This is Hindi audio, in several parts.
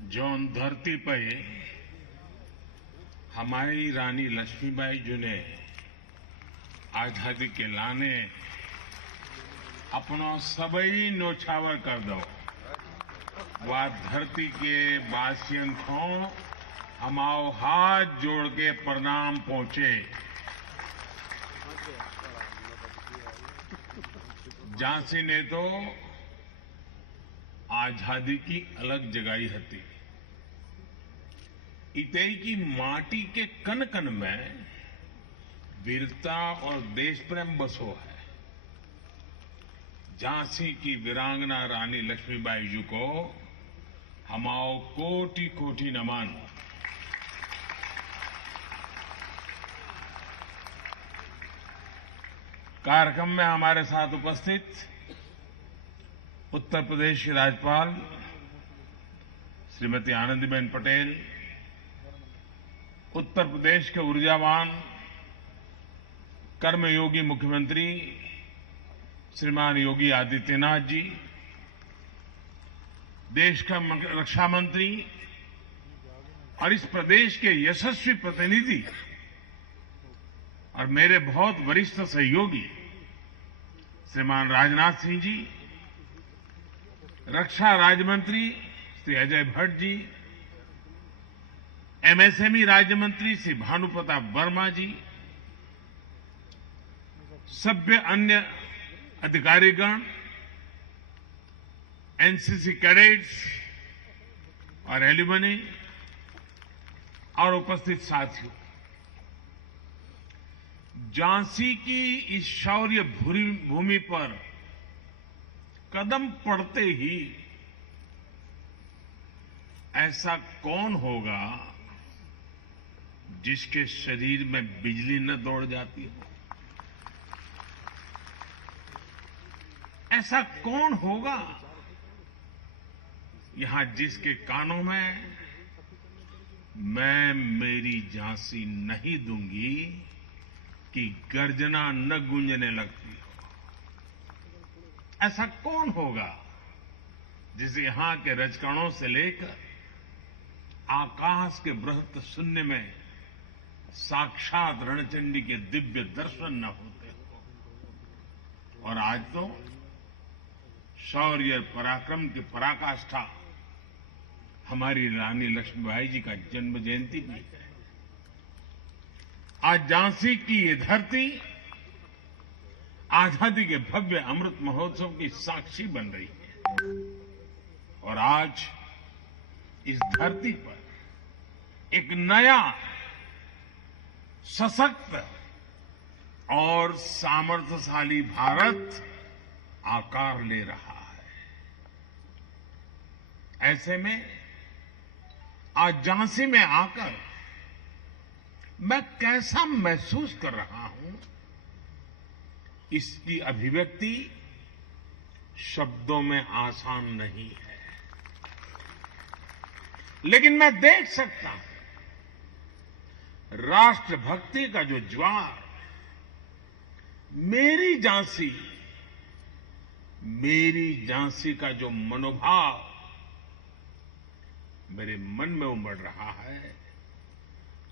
जौन धरती पे हमारी रानी लक्ष्मीबाई जी ने आजादी के लाने अपनो सबई न्योछावर कर दो। वह धरती के वासियन को हमाओ हाथ जोड़ के प्रणाम पहुंचे। झांसी ने तो आजादी की अलग जगाई हती। इतई की माटी के कन कन में वीरता और देश प्रेम बसो है। झांसी की वीरांगना रानी लक्ष्मीबाई जी को हमाओ कोटि कोटि नमन। कार्यक्रम में हमारे साथ उपस्थित उत्तर प्रदेश की राज्यपाल श्रीमती आनंदीबेन पटेल, उत्तर प्रदेश के ऊर्जावान कर्मयोगी मुख्यमंत्री श्रीमान योगी आदित्यनाथ जी, देश का रक्षा मंत्री और इस प्रदेश के यशस्वी प्रतिनिधि और मेरे बहुत वरिष्ठ सहयोगी श्रीमान राजनाथ सिंह जी, रक्षा राज्य मंत्री श्री अजय भट्ट जी, एमएसएमई राज्य मंत्री श्री भानु प्रताप वर्मा जी, सभ्य अन्य अधिकारीगण, एनसीसी कैडेट्स और एल्यूमनी और उपस्थित साथियों, झांसी की इस शौर्य भूमि पर कदम पड़ते ही ऐसा कौन होगा जिसके शरीर में बिजली न दौड़ जाती हो? ऐसा कौन होगा यहां जिसके कानों में मैं मेरी झांसी नहीं दूंगी कि गर्जना न गूंजने लगती हो? ऐसा कौन होगा जिसे यहां के रजकणों से लेकर आकाश के बृहत शून्य में साक्षात रणचंडी के दिव्य दर्शन न होते हो? और आज तो शौर्य पराक्रम की पराकाष्ठा हमारी रानी लक्ष्मीबाई जी का जन्म जयंती भी है। आज झांसी की ये धरती आजादी के भव्य अमृत महोत्सव की साक्षी बन रही है। और आज इस धरती पर एक नया सशक्त और सामर्थ्यशाली भारत आकार ले रहा है। ऐसे में आज झांसी में आकर मैं कैसा महसूस कर रहा हूं, इसकी अभिव्यक्ति शब्दों में आसान नहीं है। लेकिन मैं देख सकता हूं राष्ट्रभक्ति का जो ज्वार मेरी झांसी का जो मनोभाव मेरे मन में उमड़ रहा है,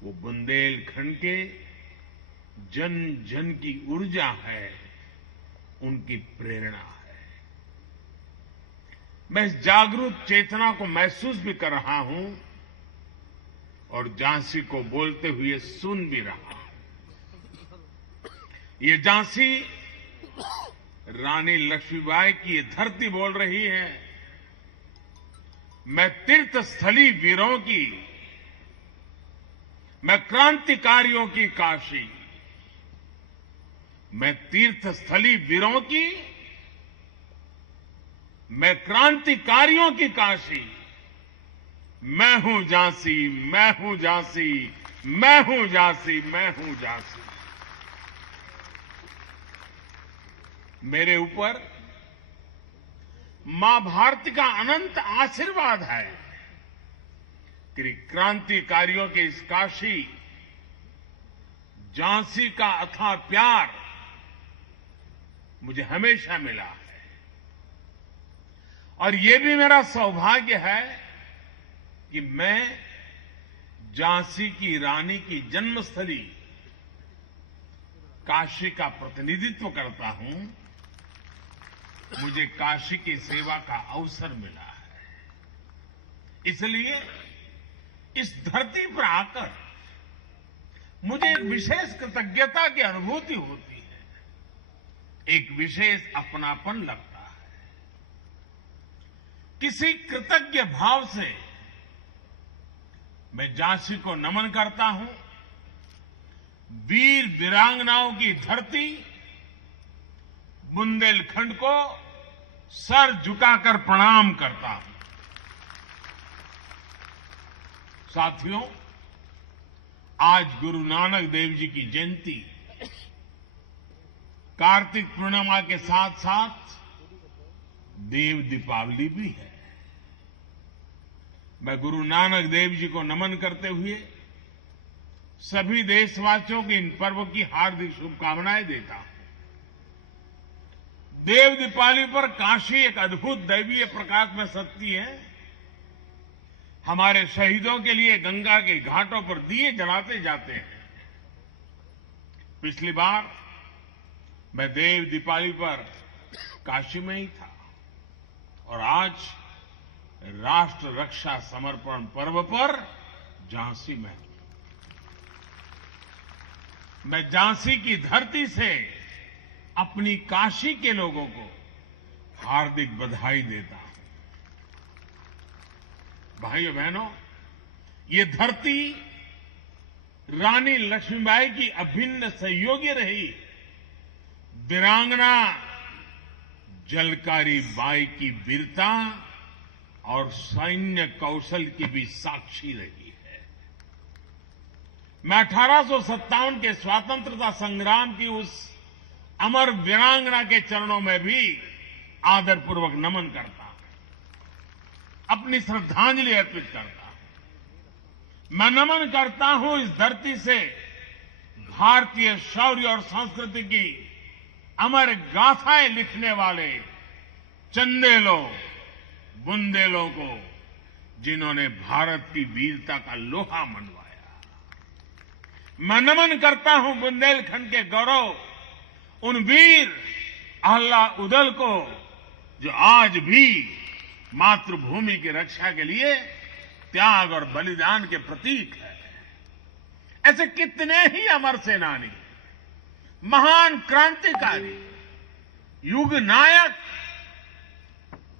वो बुंदेलखंड के जन जन की ऊर्जा है, उनकी प्रेरणा है। मैं इस जागरूक चेतना को महसूस भी कर रहा हूं और झांसी को बोलते हुए सुन भी रहा हूं। ये झांसी रानी लक्ष्मीबाई की ये धरती बोल रही है, मैं तीर्थस्थली वीरों की, मैं क्रांतिकारियों की काशी, मैं तीर्थस्थली वीरों की, मैं क्रांतिकारियों की काशी, मैं हूं झांसी, मैं हूं झांसी, मैं हूं झांसी, मैं हूं झांसी। मेरे ऊपर मां भारती का अनंत आशीर्वाद है कि क्रांतिकारियों के इस काशी झांसी का अथाह प्यार मुझे हमेशा मिला है। और ये भी मेरा सौभाग्य है कि मैं झांसी की रानी की जन्मस्थली काशी का प्रतिनिधित्व करता हूं, मुझे काशी की सेवा का अवसर मिला है। इसलिए इस धरती पर आकर मुझे एक विशेष कृतज्ञता की अनुभूति होती है, एक विशेष अपनापन लगता है। किसी कृतज्ञ भाव से मैं झांसी को नमन करता हूं, वीर वीरांगनाओं की धरती बुंदेलखंड को सर झुकाकर प्रणाम करता हूं। साथियों, आज गुरु नानक देव जी की जयंती कार्तिक पूर्णिमा के साथ साथ देव दीपावली भी है। मैं गुरु नानक देव जी को नमन करते हुए सभी देशवासियों को इन पर्व की हार्दिक शुभकामनाएं देता हूं। देव दीपावली पर काशी एक अद्भुत दैवीय प्रकाश में सजती है। हमारे शहीदों के लिए गंगा के घाटों पर दिए जलाते जाते हैं। पिछली बार मैं देव दीपावली पर काशी में ही था और आज राष्ट्र रक्षा समर्पण पर्व पर झांसी में हूं। मैं झांसी की धरती से अपनी काशी के लोगों को हार्दिक बधाई देता हूं। भाइयों बहनों, ये धरती रानी लक्ष्मीबाई की अभिन्न सहयोगी रही वीरांगना झलकारी बाई की वीरता और सैन्य कौशल की भी साक्षी रही है। मैं 1857 के स्वतंत्रता संग्राम की उस अमर वीरांगना के चरणों में भी आदरपूर्वक नमन करता हूं, अपनी श्रद्धांजलि अर्पित करता हूं। मैं नमन करता हूं इस धरती से भारतीय शौर्य और संस्कृति की अमर गाथाएं लिखने वाले चंदेलों बुंदेलों को, जिन्होंने भारत की वीरता का लोहा मनवाया। मैं नमन करता हूं बुंदेलखंड के गौरव उन वीर अहला उदल को, जो आज भी मातृभूमि की रक्षा के लिए त्याग और बलिदान के प्रतीक है। ऐसे कितने ही अमर सेनानी, महान क्रांतिकारी, युग नायक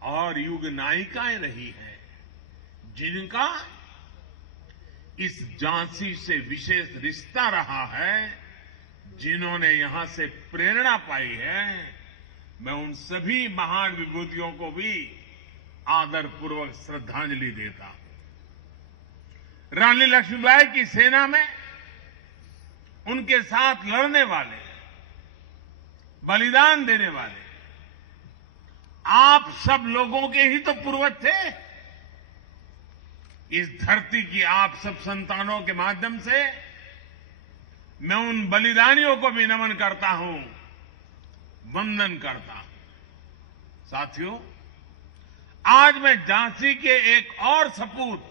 और युग नायिकाएं रही हैं, जिनका इस झांसी से विशेष रिश्ता रहा है, जिन्होंने यहां से प्रेरणा पाई है। मैं उन सभी महान विभूतियों को भी आदरपूर्वक श्रद्धांजलि देता हूं। रानी लक्ष्मीबाई की सेना में उनके साथ लड़ने वाले, बलिदान देने वाले आप सब लोगों के ही तो पूर्वज थे। इस धरती की आप सब संतानों के माध्यम से मैं उन बलिदानियों को भी नमन करता हूं, वंदन करता हूं। साथियों, आज मैं झांसी के एक और सपूत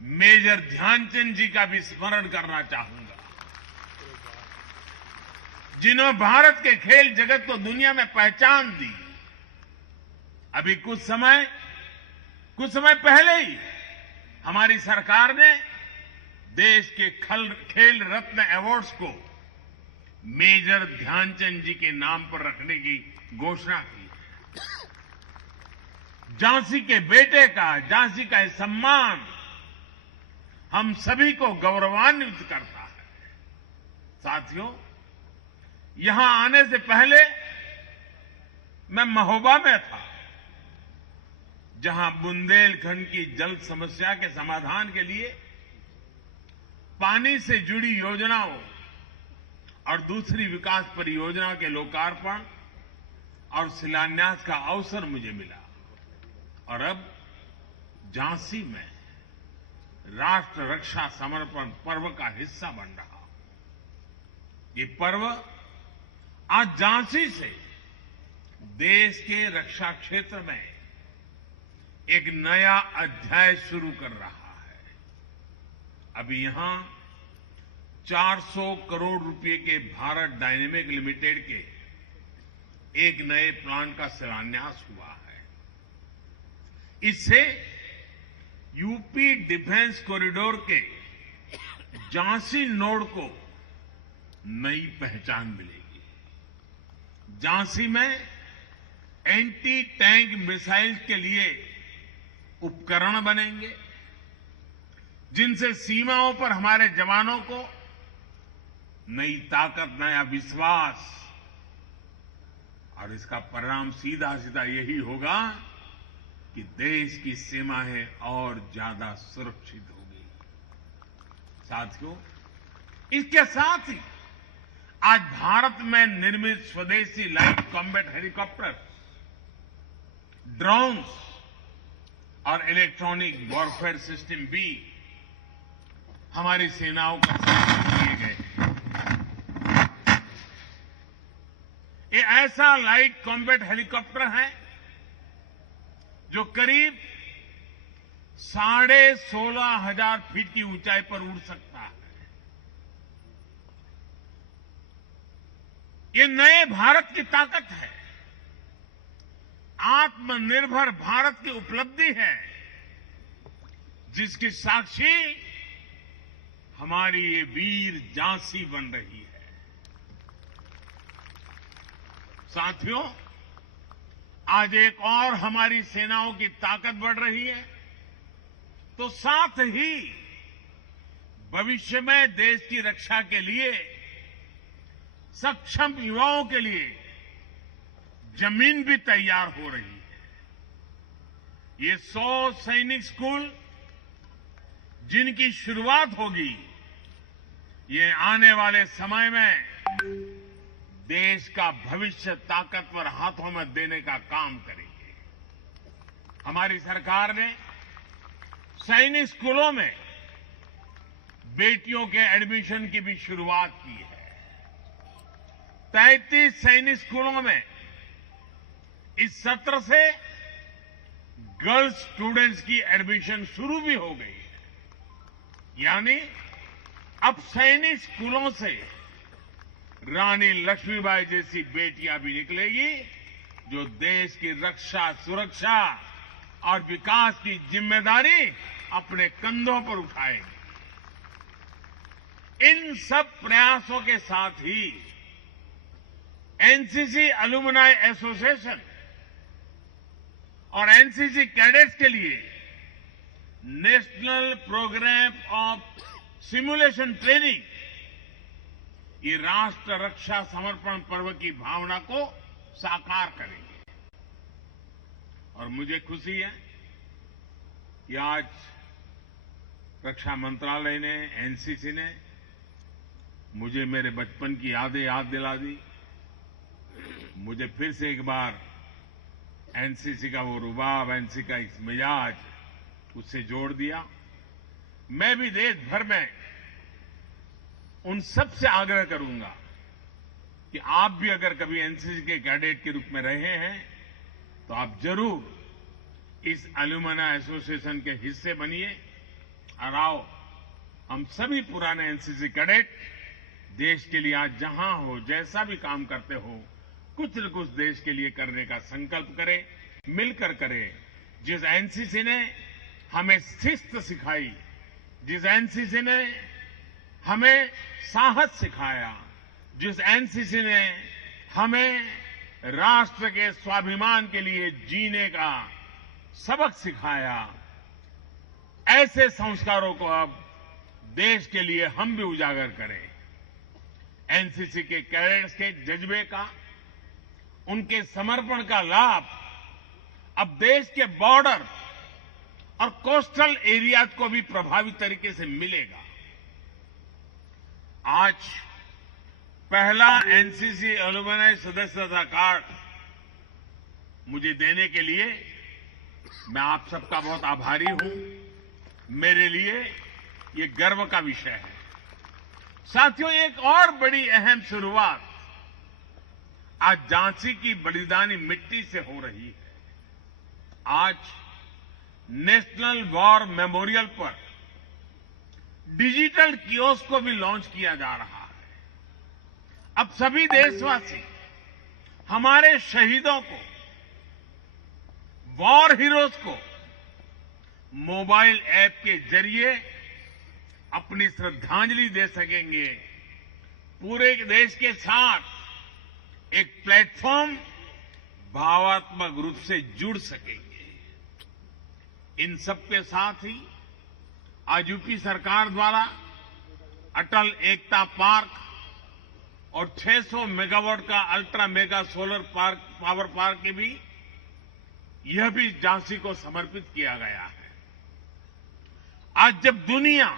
मेजर ध्यानचंद जी का भी स्मरण करना चाहूंगा, जिन्होंने भारत के खेल जगत को दुनिया में पहचान दी। अभी कुछ समय पहले ही हमारी सरकार ने देश के खेल रत्न अवार्ड्स को मेजर ध्यानचंद जी के नाम पर रखने की घोषणा की। झांसी के बेटे का, झांसी का सम्मान हम सभी को गौरवान्वित करता है। साथियों, यहां आने से पहले मैं महोबा में था, जहां बुंदेलखंड की जल समस्या के समाधान के लिए पानी से जुड़ी योजनाओं और दूसरी विकास परियोजना के लोकार्पण और शिलान्यास का अवसर मुझे मिला। और अब झांसी में राष्ट्र रक्षा समर्पण पर्व का हिस्सा बन रहा। ये पर्व आज झांसी से देश के रक्षा क्षेत्र में एक नया अध्याय शुरू कर रहा है। अभी यहां 400 करोड़ रुपए के भारत डायनेमिक लिमिटेड के एक नए प्लांट का शिलान्यास हुआ है। इससे यूपी डिफेंस कॉरिडोर के झांसी नोड को नई पहचान मिलेगी। झांसी में एंटी टैंक मिसाइल के लिए उपकरण बनेंगे, जिनसे सीमाओं पर हमारे जवानों को नई ताकत, नया विश्वास, और इसका परिणाम सीधा सीधा यही होगा कि देश की सीमाएं और ज्यादा सुरक्षित होगी। साथियों, इसके साथ ही आज भारत में निर्मित स्वदेशी लाइट कॉम्बैट हेलीकॉप्टर, ड्रोन्स और इलेक्ट्रॉनिक वॉरफेयर सिस्टम भी हमारी सेनाओं को दिए गए। ये ऐसा लाइट कॉम्बैट हेलीकॉप्टर है जो करीब 16,500 फीट की ऊंचाई पर उड़ सकता है। ये नए भारत की ताकत है, आत्मनिर्भर भारत की उपलब्धि है, जिसकी साक्षी हमारी ये वीर झांसी बन रही है। साथियों, आज एक और हमारी सेनाओं की ताकत बढ़ रही है, तो साथ ही भविष्य में देश की रक्षा के लिए सक्षम युवाओं के लिए जमीन भी तैयार हो रही है। ये 100 सैनिक स्कूल जिनकी शुरुआत होगी, ये आने वाले समय में देश का भविष्य ताकतवर हाथों में देने का काम करेंगे। हमारी सरकार ने सैनिक स्कूलों में बेटियों के एडमिशन की भी शुरुआत की है। 33 सैनिक स्कूलों में इस सत्र से गर्ल्स स्टूडेंट्स की एडमिशन शुरू भी हो गई है। यानी अब सैनिक स्कूलों से रानी लक्ष्मीबाई जैसी बेटियां भी निकलेगी, जो देश की रक्षा, सुरक्षा और विकास की जिम्मेदारी अपने कंधों पर उठाएंगे। इन सब प्रयासों के साथ ही एनसीसी एलुमनाई एसोसिएशन और एनसीसी कैडेट्स के लिए national programme of simulation training ये राष्ट्र रक्षा समर्पण पर्व की भावना को साकार करेंगे। और मुझे खुशी है कि आज रक्षा मंत्रालय ने, एनसीसी ने मुझे मेरे बचपन की यादें याद दिला दी। मुझे फिर से एक बार एनसीसी का वो रुबाब, एनसीसी का इस मिजाज उससे जोड़ दिया। मैं भी देश भर में उन सब से आग्रह करूंगा कि आप भी अगर कभी एनसीसी के कैडेट के रूप में रहे हैं तो आप जरूर इस एलुमनाई एसोसिएशन के हिस्से बनिए। और आओ, हम सभी पुराने एनसीसी कैडेट देश के लिए आज जहां हो, जैसा भी काम करते हो, कुछ न कुछ देश के लिए करने का संकल्प करें, मिलकर करें। जिस एनसीसी ने हमें शिस्त सिखाई, जिस एनसीसी ने हमें साहस सिखाया, जिस एनसीसी ने हमें राष्ट्र के स्वाभिमान के लिए जीने का सबक सिखाया, ऐसे संस्कारों को अब देश के लिए हम भी उजागर करें। एनसीसी के कैडेट्स के जज्बे का, उनके समर्पण का लाभ अब देश के बॉर्डर और कोस्टल एरियाज को भी प्रभावी तरीके से मिलेगा। आज पहला एनसीसी एलुमनाई सदस्यता कार्ड मुझे देने के लिए मैं आप सबका बहुत आभारी हूं। मेरे लिए ये गर्व का विषय है। साथियों, एक और बड़ी अहम शुरुआत आज झांसी की बलिदानी मिट्टी से हो रही है। आज नेशनल वॉर मेमोरियल पर डिजिटल कियोस्क को भी लॉन्च किया जा रहा है। अब सभी देशवासी हमारे शहीदों को, वॉर हीरोज को मोबाइल ऐप के जरिए अपनी श्रद्धांजलि दे सकेंगे। पूरे देश के साथ एक प्लेटफॉर्म भावात्मक रूप से जुड़ सकेंगे। इन सबके साथ ही आज यूपी सरकार द्वारा अटल एकता पार्क और 600 मेगावाट का ultra mega solar power park की भी यह भी झांसी को समर्पित किया गया है। आज जब दुनिया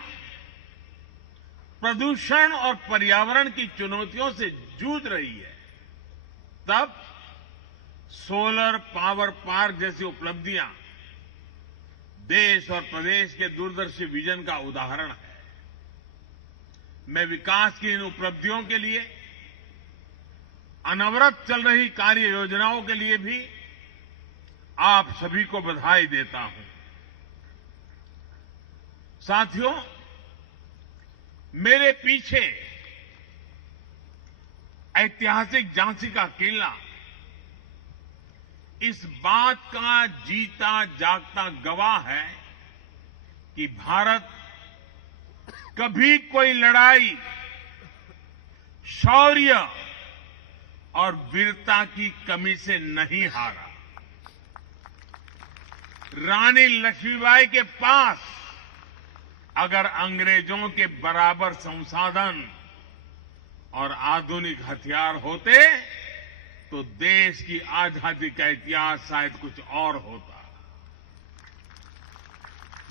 प्रदूषण और पर्यावरण की चुनौतियों से जूझ रही है, तब सोलर पावर पार्क जैसी उपलब्धियां देश और प्रदेश के दूरदर्शी विजन का उदाहरण है। मैं विकास की इन उपलब्धियों के लिए, अनवरत चल रही कार्य योजनाओं के लिए भी आप सभी को बधाई देता हूं। साथियों, मेरे पीछे ऐतिहासिक झांसी का किला इस बात का जीता जागता गवाह है कि भारत कभी कोई लड़ाई शौर्य और वीरता की कमी से नहीं हारा। रानी लक्ष्मीबाई के पास अगर अंग्रेजों के बराबर संसाधन और आधुनिक हथियार होते तो देश की आजादी का इतिहास शायद कुछ और होता।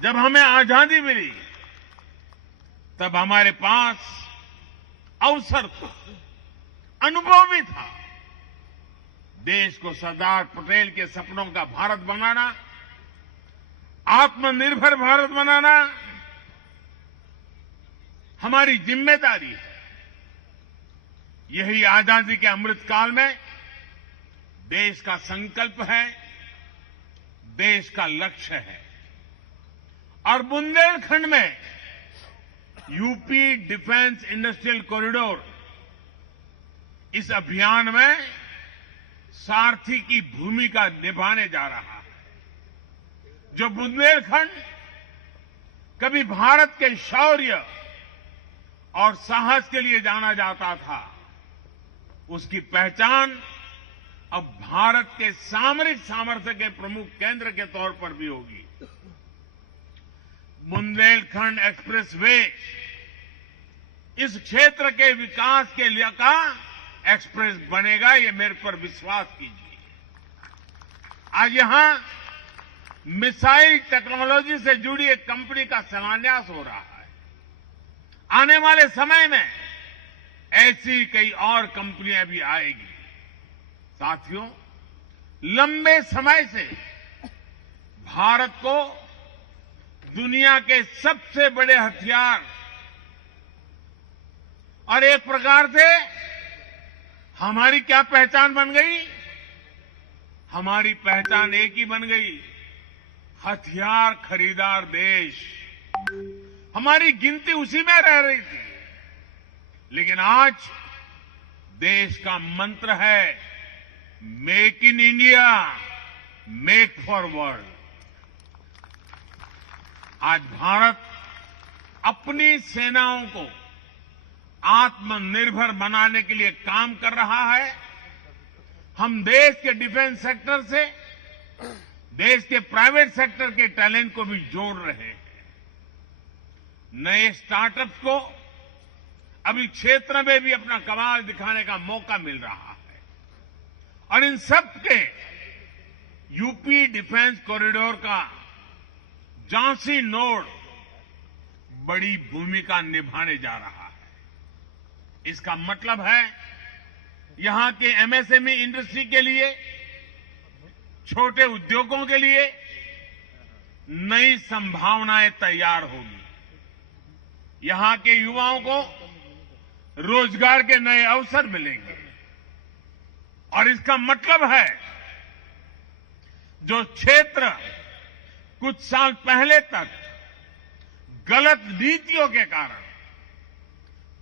जब हमें आजादी मिली तब हमारे पास अवसर था, अनुभव भी था। देश को सरदार पटेल के सपनों का भारत बनाना, आत्मनिर्भर भारत बनाना हमारी जिम्मेदारी है। यही आजादी के अमृतकाल में देश का संकल्प है, देश का लक्ष्य है। और बुंदेलखंड में यूपी डिफेंस इंडस्ट्रियल कॉरिडोर इस अभियान में सारथी की भूमिका निभाने जा रहा है। जो बुंदेलखंड कभी भारत के शौर्य और साहस के लिए जाना जाता था, उसकी पहचान अब भारत के सामरिक सामर्थ्य के प्रमुख केंद्र के तौर पर भी होगी। बुंदेलखंड एक्सप्रेस वे इस क्षेत्र के विकास के लिए का एक्सप्रेस बनेगा, ये मेरे पर विश्वास कीजिए। आज यहां मिसाइल टेक्नोलॉजी से जुड़ी एक कंपनी का शिलान्यास हो रहा है। आने वाले समय में ऐसी कई और कंपनियां भी आएगी। साथियों, लंबे समय से भारत को दुनिया के सबसे बड़े हथियार और एक प्रकार से हमारी क्या पहचान बन गई? हमारी पहचान एक ही बन गई, हथियार खरीदार देश। हमारी गिनती उसी में रह रही थी। लेकिन आज देश का मंत्र है make in India, make for world. आज भारत अपनी सेनाओं को आत्मनिर्भर बनाने के लिए काम कर रहा है। हम देश के डिफेंस सेक्टर से देश के प्राइवेट सेक्टर के टैलेंट को भी जोड़ रहे हैं। नए स्टार्टअप्स को अभी क्षेत्र में भी अपना कमाल दिखाने का मौका मिल रहा है। और इन सब के यूपी डिफेंस कॉरिडोर का झांसी नोड बड़ी भूमिका निभाने जा रहा है। इसका मतलब है यहां के एमएसएमई इंडस्ट्री के लिए, छोटे उद्योगों के लिए नई संभावनाएं तैयार होगी। यहां के युवाओं को रोजगार के नए अवसर मिलेंगे। और इसका मतलब है जो क्षेत्र कुछ साल पहले तक गलत नीतियों के कारण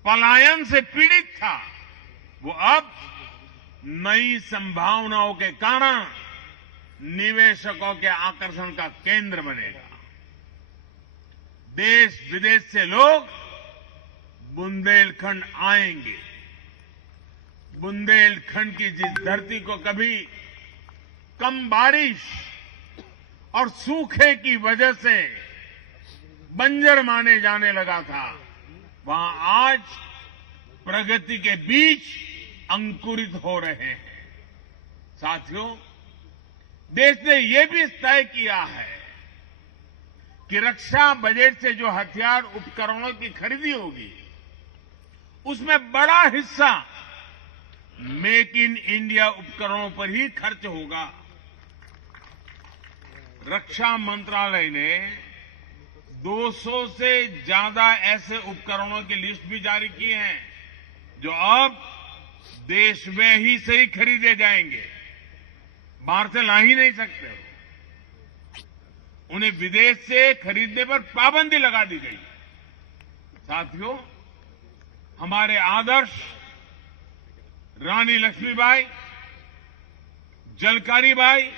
पलायन से पीड़ित था, वो अब नई संभावनाओं के कारण निवेशकों के आकर्षण का केंद्र बनेगा। देश विदेश से लोग बुंदेलखंड आएंगे। बुंदेलखंड की जिस धरती को कभी कम बारिश और सूखे की वजह से बंजर माने जाने लगा था, वहां आज प्रगति के बीज अंकुरित हो रहे हैं। साथियों, देश ने यह भी तय किया है कि रक्षा बजट से जो हथियार उपकरणों की खरीदी होगी, उसमें बड़ा हिस्सा मेक इन इंडिया उपकरणों पर ही खर्च होगा। रक्षा मंत्रालय ने 200 से ज्यादा ऐसे उपकरणों की लिस्ट भी जारी की है जो अब देश में ही से ही खरीदे जाएंगे, बाहर से ला ही नहीं सकते। उन्हें विदेश से खरीदने पर पाबंदी लगा दी गई। साथियों, हमारे आदर्श रानी लक्ष्मीबाई, झलकारी बाई,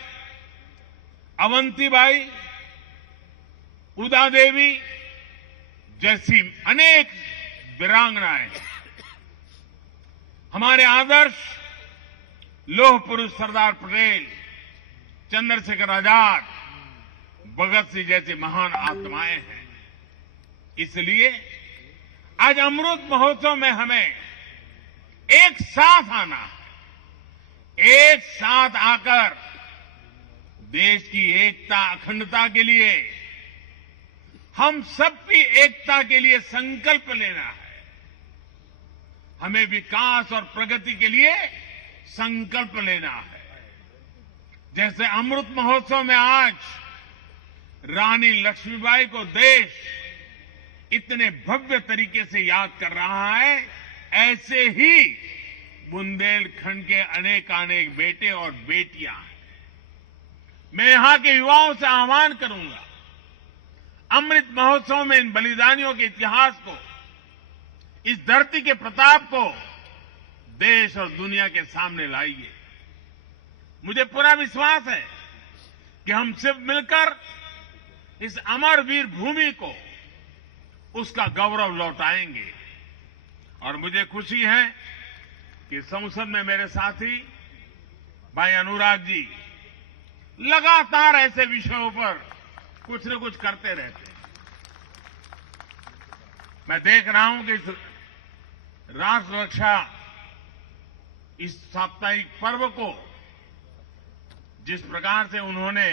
अवंतीबाई, उदा देवी जैसी अनेक वीरांगनाएं, हमारे आदर्श लौह पुरुष सरदार पटेल, चंद्रशेखर आजाद, भगत सिंह जैसी महान आत्माएं हैं। इसलिए आज अमृत महोत्सव में हमें एक साथ आना है, एक साथ आकर देश की एकता अखंडता के लिए, हम सबकी एकता के लिए संकल्प लेना है। हमें विकास और प्रगति के लिए संकल्प लेना है। जैसे अमृत महोत्सव में आज रानी लक्ष्मीबाई को देश इतने भव्य तरीके से याद कर रहा है, ऐसे ही बुंदेलखंड के अनेकानेक बेटे और बेटियां हैं। मैं यहां के युवाओं से आह्वान करूंगा, अमृत महोत्सव में इन बलिदानियों के इतिहास को, इस धरती के प्रताप को देश और दुनिया के सामने लाइए। मुझे पूरा विश्वास है कि हम सिर्फ मिलकर इस अमर वीर भूमि को, उसका गौरव लौटाएंगे। और मुझे खुशी है कि संसद में मेरे साथी भाई अनुराग जी लगातार ऐसे विषयों पर कुछ न कुछ करते रहते हैं। मैं देख रहा हूं कि इस राष्ट्र रक्षा, इस साप्ताहिक पर्व को जिस प्रकार से उन्होंने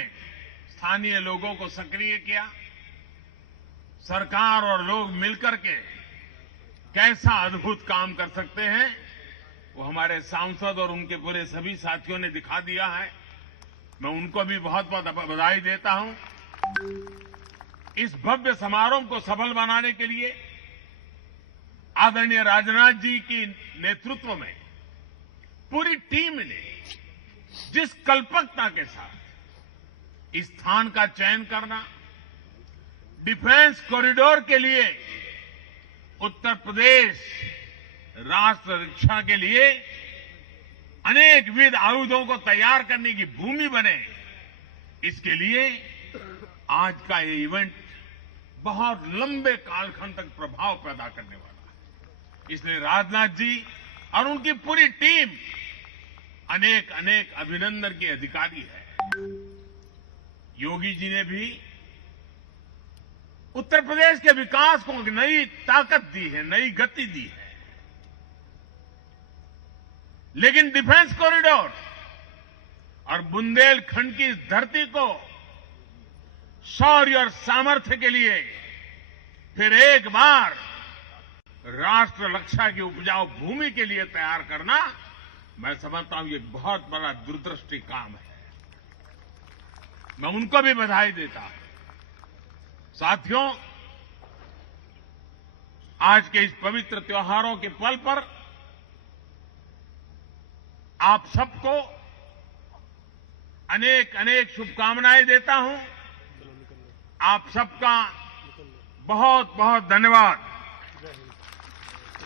स्थानीय लोगों को सक्रिय किया, सरकार और लोग मिलकर के कैसा अद्भुत काम कर सकते हैं, वो हमारे सांसद और उनके पूरे सभी साथियों ने दिखा दिया है। मैं उनको भी बहुत बहुत बधाई देता हूं। इस भव्य समारोह को सफल बनाने के लिए आदरणीय राजनाथ जी की नेतृत्व में पूरी टीम ने जिस कल्पकता के साथ इस स्थान का चयन करना, डिफेंस कॉरिडोर के लिए उत्तर प्रदेश राष्ट्र रक्षा के लिए अनेक विध आयुधों को तैयार करने की भूमि बने, इसके लिए आज का ये इवेंट बहुत लंबे कालखंड तक प्रभाव पैदा करने वाला है। इसलिए राजनाथ जी और उनकी पूरी टीम अनेक अनेक अभिनंदन के अधिकारी है। योगी जी ने भी उत्तर प्रदेश के विकास को नई ताकत दी है, नई गति दी है। लेकिन डिफेंस कॉरिडोर और बुंदेलखंड की इस धरती को शौर्य और सामर्थ्य के लिए फिर एक बार राष्ट्र रक्षा की उपजाऊ भूमि के लिए तैयार करना, मैं समझता हूं ये बहुत बड़ा दूरदृष्टि काम है। मैं उनको भी बधाई देता हूं। साथियों, आज के इस पवित्र त्योहारों के पल पर आप सबको अनेक अनेक शुभकामनाएं देता हूं। आप सबका बहुत बहुत धन्यवाद।